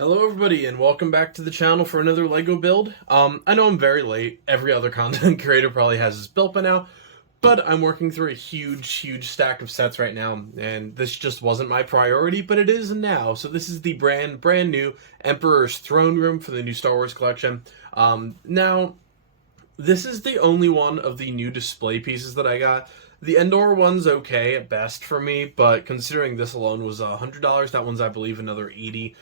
Hello everybody and welcome back to the channel for another LEGO build. I know I'm very late, every other content creator probably has this built by now, but I'm working through a huge stack of sets right now, and this just wasn't my priority, but it is now. So this is the brand new Emperor's Throne Room for the new Star Wars collection. Now, this is the only one of the new display pieces that I got. The Endor one's okay at best for me, but considering this alone was $100, that one's I believe another $80.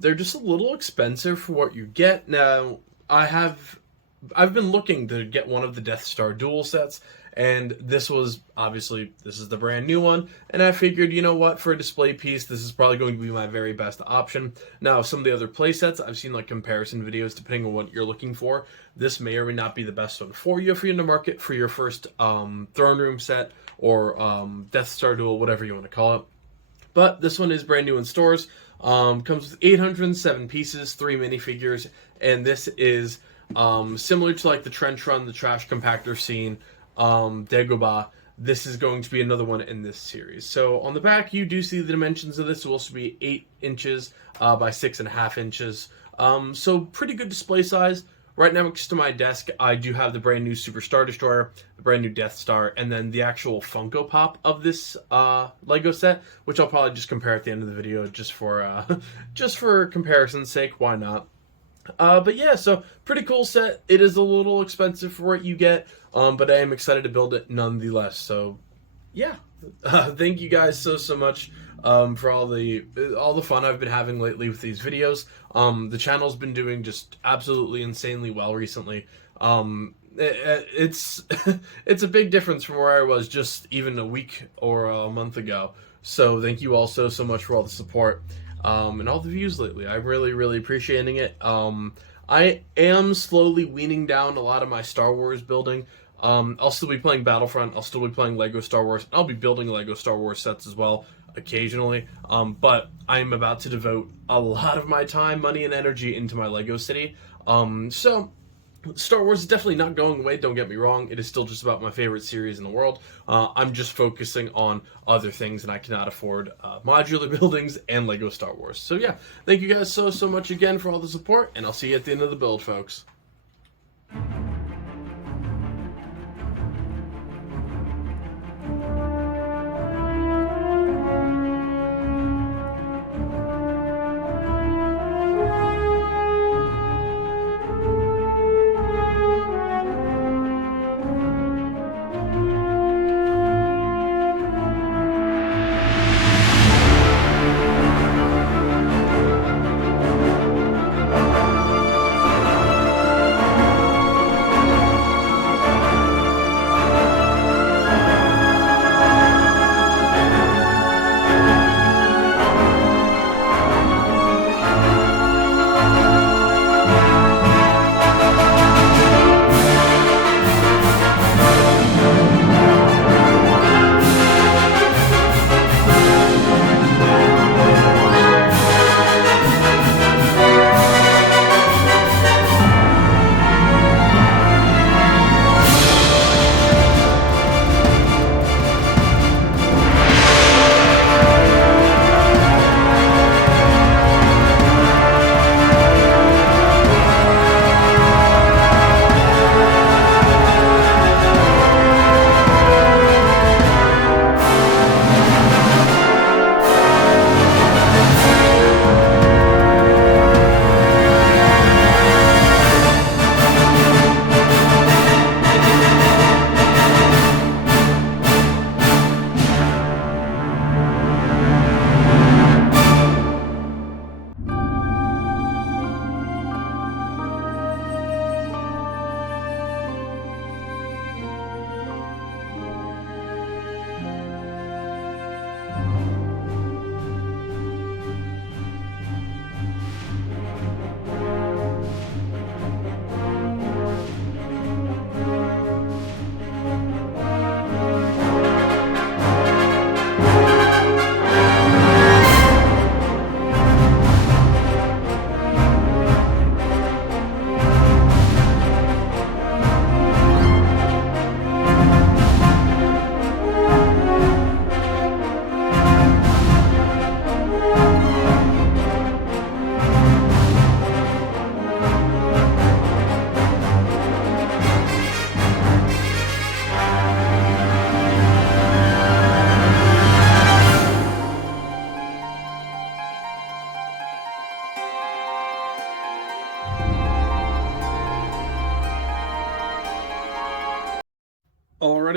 They're just a little expensive for what you get. Now, I've been looking to get one of the Death Star dual sets, and this is the brand new one, and I figured, you know what, for a display piece, this is probably going to be my very best option. Now, some of the other play sets, I've seen like comparison videos depending on what you're looking for. This may or may not be the best one for you if you're in the market for your first Throne Room set or Death Star duel, whatever you want to call it. But this one is brand new in stores. Comes with 807 pieces, 3 minifigures, and this is similar to like the Trench Run, the Trash Compactor scene, Dagobah. This is going to be another one in this series. So on the back, you do see the dimensions of this will also be 8 inches by 6.5 inches. So pretty good display size. Right now, next to my desk, I do have the brand new Super Star Destroyer, the brand new Death Star, and then the actual Funko Pop of this Lego set, which I'll probably just compare at the end of the video, just for comparison's sake. Why not? But yeah, so pretty cool set. It is a little expensive for what you get, but I am excited to build it nonetheless. So yeah, thank you guys so much for all the fun I've been having lately with these videos. The channel's been doing just absolutely insanely well recently. It's it's a big difference from where I was just even a week or a month ago. So thank you all so much for all the support and all the views lately. I'm really appreciating it. I am slowly weaning down a lot of my Star Wars building. I'll still be playing Battlefront, I'll still be playing LEGO Star Wars, I'll be building LEGO Star Wars sets as well, occasionally, but I'm about to devote a lot of my time, money, and energy into my LEGO City. So Star Wars is definitely not going away, don't get me wrong, it is still just about my favorite series in the world. I'm just focusing on other things, and I cannot afford modular buildings and LEGO Star Wars. So yeah, thank you guys so much again for all the support, and I'll see you at the end of the build, folks.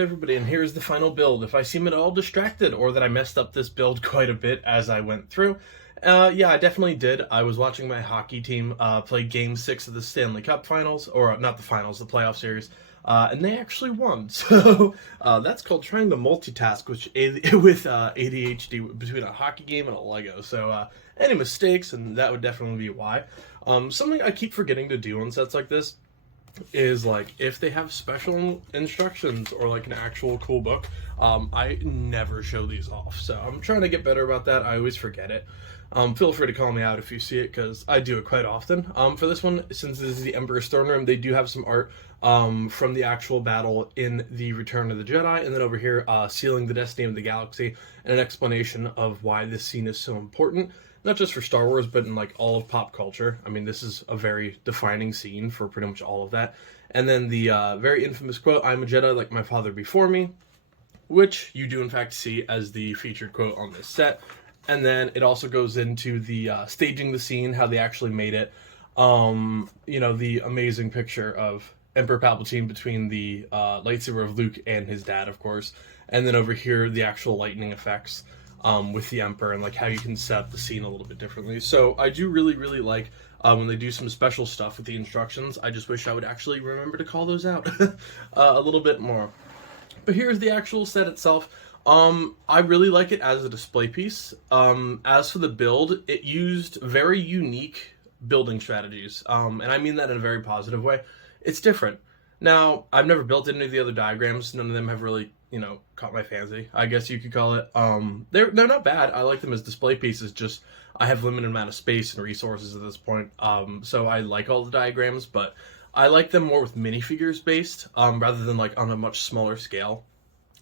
everybody, and here's the final build. If I seem at all distracted or that I messed up this build quite a bit as I went through, yeah, I definitely did. I was watching my hockey team play Game 6 of the Stanley Cup Finals, or not the finals, the playoff series, and they actually won. So that's called trying to multitask with ADHD between a hockey game and a Lego. So any mistakes, and that would definitely be why. Something I keep forgetting to do on sets like this is, like, if they have special instructions or like an actual cool book, I never show these off. So I'm trying to get better about that. I always forget it. Feel free to call me out if you see it, because I do it quite often. For this one, since this is the Emperor's Throne Room, they do have some art from the actual battle in the Return of the Jedi, and then over here, Sealing the Destiny of the Galaxy, and an explanation of why this scene is so important, not just for Star Wars, but in like all of pop culture. I mean, this is a very defining scene for pretty much all of that. And then the very infamous quote, "I'm a Jedi like my father before me," which you do in fact see as the featured quote on this set. And then it also goes into the staging the scene, how they actually made it. You know, the amazing picture of Emperor Palpatine between the lightsaber of Luke and his dad, of course. And then over here, the actual lightning effects with the Emperor, and like how you can set up the scene a little bit differently. So I do really, really like when they do some special stuff with the instructions. I just wish I would actually remember to call those out a little bit more. But here's the actual set itself. I really like it as a display piece. As for the build, it used very unique building strategies, and I mean that in a very positive way. It's different. Now, I've never built any of the other diagrams. None of them have really, you know, caught my fancy, I guess you could call it. They're not bad. I like them as display pieces, just I have limited amount of space and resources at this point. So I like all the diagrams, but I like them more with minifigures based, rather than like on a much smaller scale.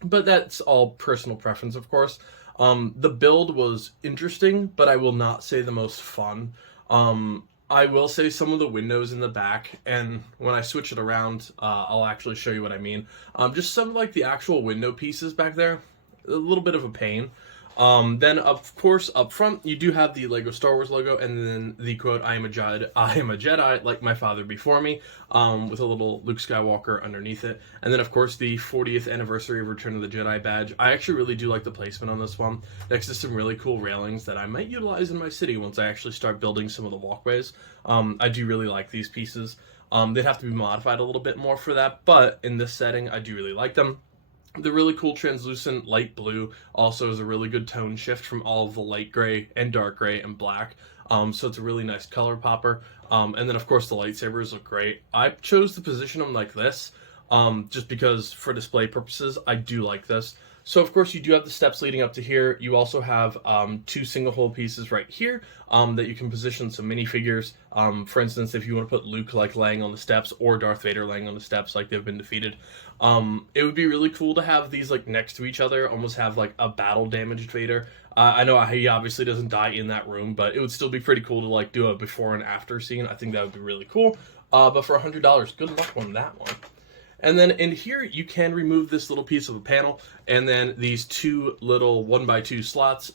But that's all personal preference, of course. The build was interesting, but I will not say the most fun. I will say some of the windows in the back, and when I switch it around, I'll actually show you what I mean. Just some of like the actual window pieces back there, a little bit of a pain. Then of course up front you do have the Lego Star Wars logo, and then the quote, I am a Jedi like my father before me, with a little Luke Skywalker underneath it. And then of course the 40th anniversary of Return of the Jedi badge. I actually really do like the placement on this one, next to some really cool railings that I might utilize in my city once I actually start building some of the walkways. I do really like these pieces. They'd have to be modified a little bit more for that, but in this setting I do really like them. The really cool translucent light blue also is a really good tone shift from all of the light gray and dark gray and black. So it's a really nice color popper. And then of course the lightsabers look great. I chose to position them like this, just because for display purposes, I do like this. So of course you do have the steps leading up to here. You also have two single hole pieces right here that you can position some minifigures. For instance, if you want to put Luke like laying on the steps, or Darth Vader laying on the steps like they've been defeated. It would be really cool to have these like next to each other, almost have like a battle damaged Vader. I know he obviously doesn't die in that room, but it would still be pretty cool to like do a before and after scene. I think that would be really cool. But for $100, good luck on that one. And then in here, you can remove this little piece of a panel, and then these two little 1x2 slots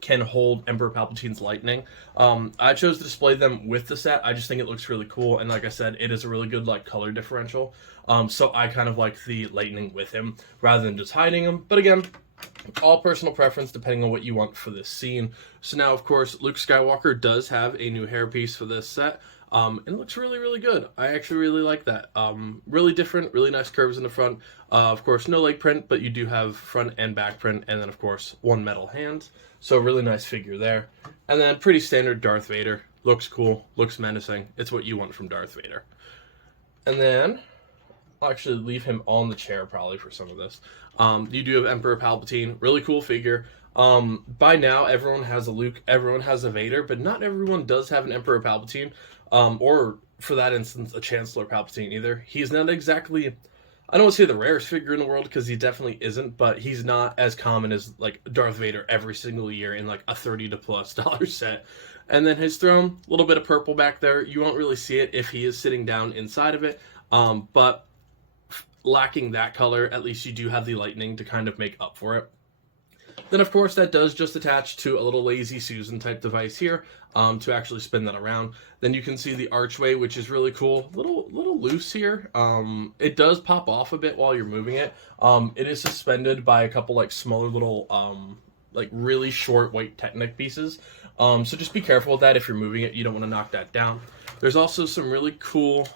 can hold Emperor Palpatine's lightning. I chose to display them with the set. I just think it looks really cool, and like I said, it is a really good like color differential. So I kind of like the lightning with him rather than just hiding him. But again, all personal preference depending on what you want for this scene. So now, of course, Luke Skywalker does have a new hairpiece for this set. And it looks really, really good. I actually really like that. Really different, really nice curves in the front. Of course, no leg print, but you do have front and back print, and then, of course, one metal hand. So really nice figure there. And then pretty standard Darth Vader. Looks cool, looks menacing. It's what you want from Darth Vader. And then, I'll actually leave him on the chair probably for some of this. You do have Emperor Palpatine. Really cool figure. By now, everyone has a Luke, everyone has a Vader, but not everyone does have an Emperor Palpatine. Or, for that instance, a Chancellor Palpatine either. He's not exactly, I don't want to say the rarest figure in the world, because he definitely isn't, but he's not as common as, like, Darth Vader every single year in, like, a $30 to plus set. And then his throne, a little bit of purple back there. You won't really see it if he is sitting down inside of it, but lacking that color, at least you do have the lightning to kind of make up for it. Then, of course, that does just attach to a little Lazy Susan type device here to actually spin that around. Then you can see the archway, which is really cool. Little loose here. It does pop off a bit while you're moving it. It is suspended by a couple like smaller little like really short white Technic pieces. So just be careful with that if you're moving it. You don't want to knock that down. There's also some really cool.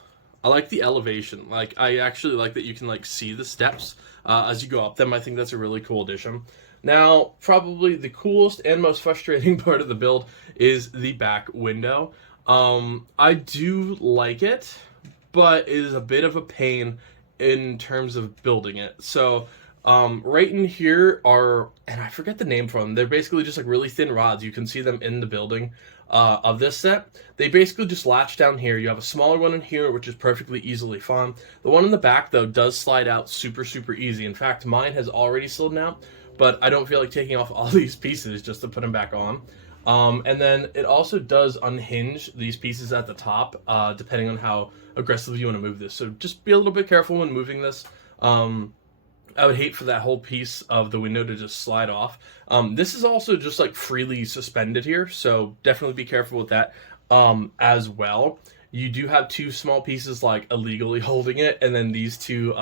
I like the elevation. Like I actually like that you can like see the steps as you go up them. I think that's a really cool addition. Now, probably the coolest and most frustrating part of the build is the back window. I do like it, but it is a bit of a pain in terms of building it. So, right in here are, and I forget the name for them, they're basically just like really thin rods. You can see them in the building of this set. They basically just latch down here. You have a smaller one in here, which is perfectly easily fine. The one in the back, though, does slide out super, super easy. In fact, mine has already slid out, but I don't feel like taking off all these pieces just to put them back on. And then it also does unhinge these pieces at the top, depending on how aggressively you want to move this. So just be a little bit careful when moving this. I would hate for that whole piece of the window to just slide off. This is also just like freely suspended here, so definitely be careful with that as well. You do have two small pieces like illegally holding it, and then these two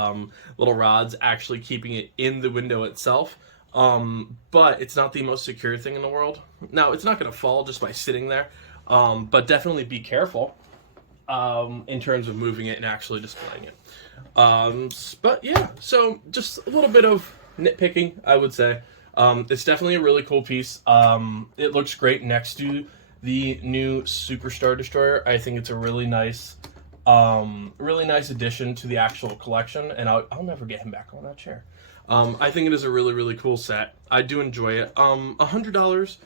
little rods actually keeping it in the window itself. But it's not the most secure thing in the world. Now, it's not going to fall just by sitting there, but definitely be careful in terms of moving it and actually displaying it. But yeah, so just a little bit of nitpicking, I would say. It's definitely a really cool piece. It looks great next to the new Super Star Destroyer. I think it's a really nice addition to the actual collection, and I'll never get him back on that chair. I think it is a really, really cool set. I do enjoy it. $100,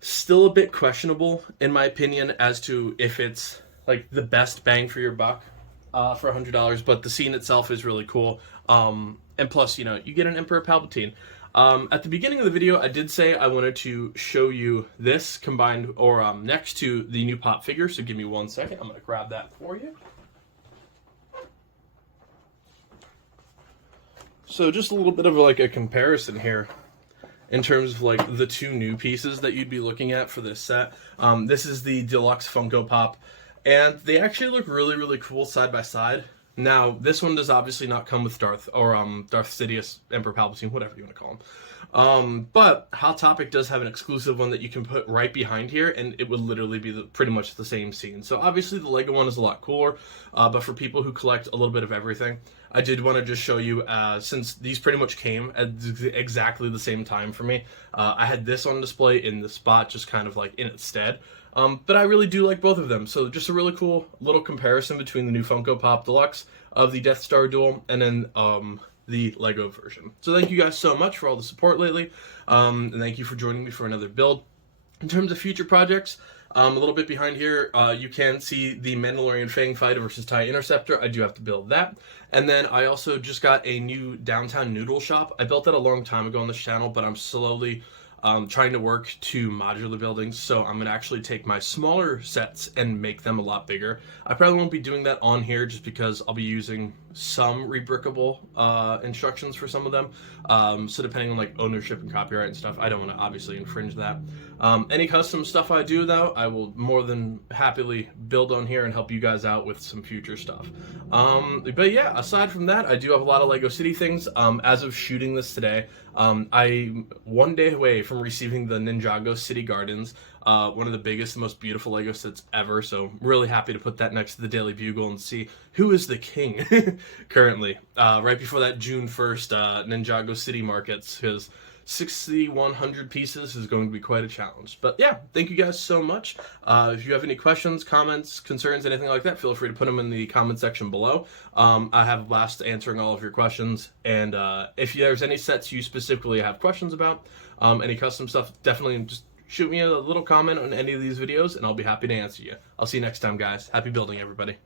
still a bit questionable, in my opinion, as to if it's like the best bang for your buck for $100, but the scene itself is really cool. And plus, you know, you get an Emperor Palpatine. At the beginning of the video, I did say I wanted to show you this combined or next to the new pop figure, so give me 1 second. I'm going to grab that for you. So just a little bit of like a comparison here in terms of like the two new pieces that you'd be looking at for this set. This is the Deluxe Funko Pop, and they actually look really, really cool side by side. Now, this one does obviously not come with Darth or Darth Sidious, Emperor Palpatine, whatever you want to call him. But Hot Topic does have an exclusive one that you can put right behind here, and it would literally be pretty much the same scene. So obviously the Lego one is a lot cooler, but for people who collect a little bit of everything, I did want to just show you, since these pretty much came at exactly the same time for me, I had this on display in the spot, just kind of like in its stead. But I really do like both of them. So just a really cool little comparison between the new Funko Pop Deluxe of the Death Star Duel and then the Lego version. So thank you guys so much for all the support lately. And thank you for joining me for another build. In terms of future projects, a little bit behind here, you can see the Mandalorian Fang fighter versus TIE Interceptor. I do have to build that. And then I also just got a new downtown noodle shop. I built that a long time ago on this channel, but I'm slowly trying to work to modular buildings, so I'm going to actually take my smaller sets and make them a lot bigger. I probably won't be doing that on here just because I'll be using some rebrickable instructions for some of them. So depending on like ownership and copyright and stuff, I don't want to obviously infringe that. Any custom stuff I do though, I will more than happily build on here and help you guys out with some future stuff. But yeah, aside from that, I do have a lot of Lego City things. As of shooting this today, I'm 1 day away from receiving the Ninjago City Gardens, one of the biggest and most beautiful Lego sets ever, so really happy to put that next to the Daily Bugle and see who is the king currently, right before that June 1st Ninjago City markets, because 6,100 pieces is going to be quite a challenge. But yeah, thank you guys so much. If you have any questions, comments, concerns, anything like that, feel free to put them in the comment section below. I have a blast answering all of your questions. And if there's any sets you specifically have questions about, any custom stuff, definitely just shoot me a little comment on any of these videos, and I'll be happy to answer you. I'll see you next time, guys. Happy building, everybody.